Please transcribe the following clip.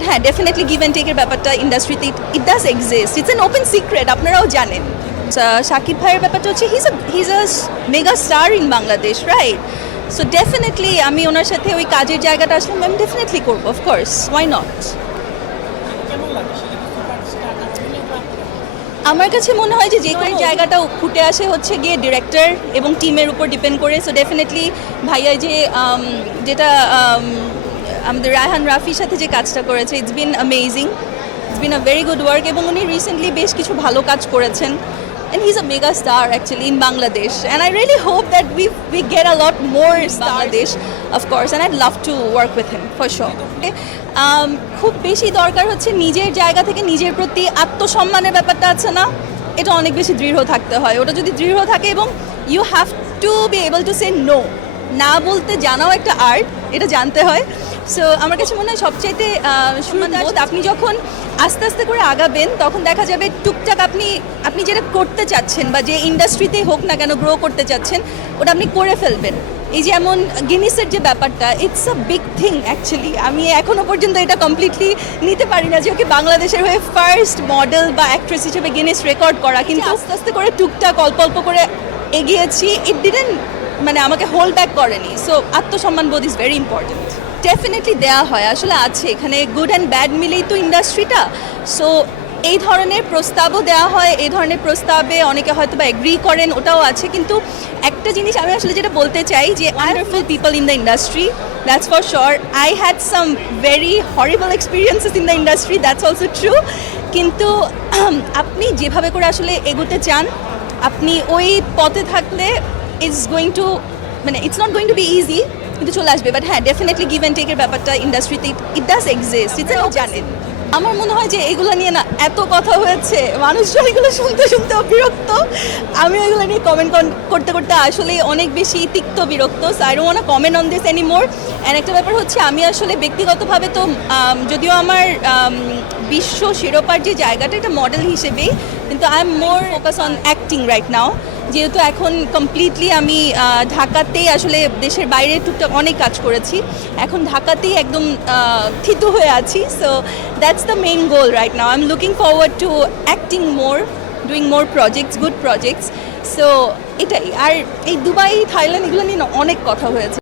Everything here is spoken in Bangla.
বাট হ্যাঁ ডেফিনেটলি গিভ অ্যান্ড টেকের ব্যাপারটা ইন্ডাস্ট্রিতে it does exist, it's an open secret, আপনারাও জানেন। শাকিব ভাইয়ের ব্যাপারটা হচ্ছে his a mega star in Bangladesh, right? So definitely আমি ওনার সাথে ওই কাজের জায়গাটা আসলে আমি ডেফিনেটলি করবো, অফকোর্স, ওয়াই নট। আমার কাছে মনে হয় যে কোনো জায়গাটা ফুটে আসে হচ্ছে গিয়ে ডিরেক্টর এবং টিমের উপর ডিপেন্ড করে। সো ডেফিনেটলি ভাইয়া যে যেটা আমাদের রায়হান রাফির সাথে যে কাজটা করেছে, it's been amazing, it's been a very good work, এবং উনি রিসেন্টলি বেশ কিছু ভালো কাজ করেছেন। And he's a mega star actually in Bangladesh, and I really hope that we get a lot more Bangladesh, of course, and I'd love to work with him for sure. খুব বেশি দরকার হচ্ছে নিজের জায়গা থেকে নিজের প্রতি আত্মসম্মানের ব্যাপারটা আছে না, এটা অনেক বেশি দৃঢ় থাকতে হয়। ওটা যদি দৃঢ় থাকে এবং you have to be able to say no, না বলতে জানাও একটা আর্ট, এটা জানতে হয়। সো আমার কাছে মনে হয় সবচাইতে সম্মানবোধ, আপনি যখন আস্তে আস্তে করে আগাবেন তখন দেখা যাবে টুকটাক আপনি যেটা করতে চাচ্ছেন বা যে ইন্ডাস্ট্রিতেই হোক না কেন গ্রো করতে চাচ্ছেন ওটা আপনি করে ফেলবেন। এই যেমন গিনিসের যে ব্যাপারটা, it's a big thing actually. আমি এখনও পর্যন্ত এটা কমপ্লিটলি নিতে পারি না যে ওকে বাংলাদেশের হয়ে ফার্স্ট মডেল বা অ্যাক্ট্রেস হিসেবে গিনিস রেকর্ড করা, কিন্তু আস্তে আস্তে করে টুকটাক অল্প অল্প করে এগিয়েছি। ইট ডিডেন্ট মানে আমাকে হোল্ড ব্যাক করেনি। সো আত্মসম্মানবোধ ইজ ভেরি ইম্পর্টেন্ট। ডেফিনেটলি দেওয়া হয়, আসলে আছে এখানে গুড অ্যান্ড ব্যাড মিলেই তো ইন্ডাস্ট্রিটা। সো এই ধরনের প্রস্তাবও দেওয়া হয়, এই ধরনের প্রস্তাবে অনেকে হয়তো বা এগ্রি করেন, ওটাও আছে। কিন্তু একটা জিনিস আমি আসলে যেটা বলতে চাই যে wonderful people in the industry, that's for sure. I had some very horrible experiences in the industry, that's also true. কিন্তু আপনি যেভাবে করে আসলে এগোতে চান, আপনি ওই পথে থাকলে it's not going to be easy, কিন্তু চলে আসবে। বাট হ্যাঁ ডেফিনেটলি গিভ অ্যান্ড টেকের ব্যাপারটা ইন্ডাস্ট্রিতে ইট ডাজ এক্সিস্ট, ইটস জানেন। আমার মনে হয় যে এগুলো নিয়ে না এত কথা হয়েছে, মানুষজন এগুলো শুনতে বিরক্ত। আমি এগুলো নিয়ে কমেন্ট করতে করতে আসলে অনেক বেশি তিক্ত বিরক্ত। So I don't want to comment on this anymore. And একটা ব্যাপার হচ্ছে, আমি আসলে ব্যক্তিগতভাবে তো যদিও আমার বিশ্ব শিরোপার যে জায়গাটা এটা মডেল হিসেবেই, কিন্তু I am more focus on acting right now. যেহেতু এখন কমপ্লিটলি আমি ঢাকাতেই আসলে দেশের বাইরে টুকটাক অনেক কাজ করেছি, এখন ঢাকাতেই একদম থিতু হয়ে আছি। So that's the main goal right now. I am looking forward to acting more, doing more projects, good projects. So এটাই। আর এই দুবাই, থাইল্যান্ড এগুলো নিয়ে অনেক কথা হয়েছে।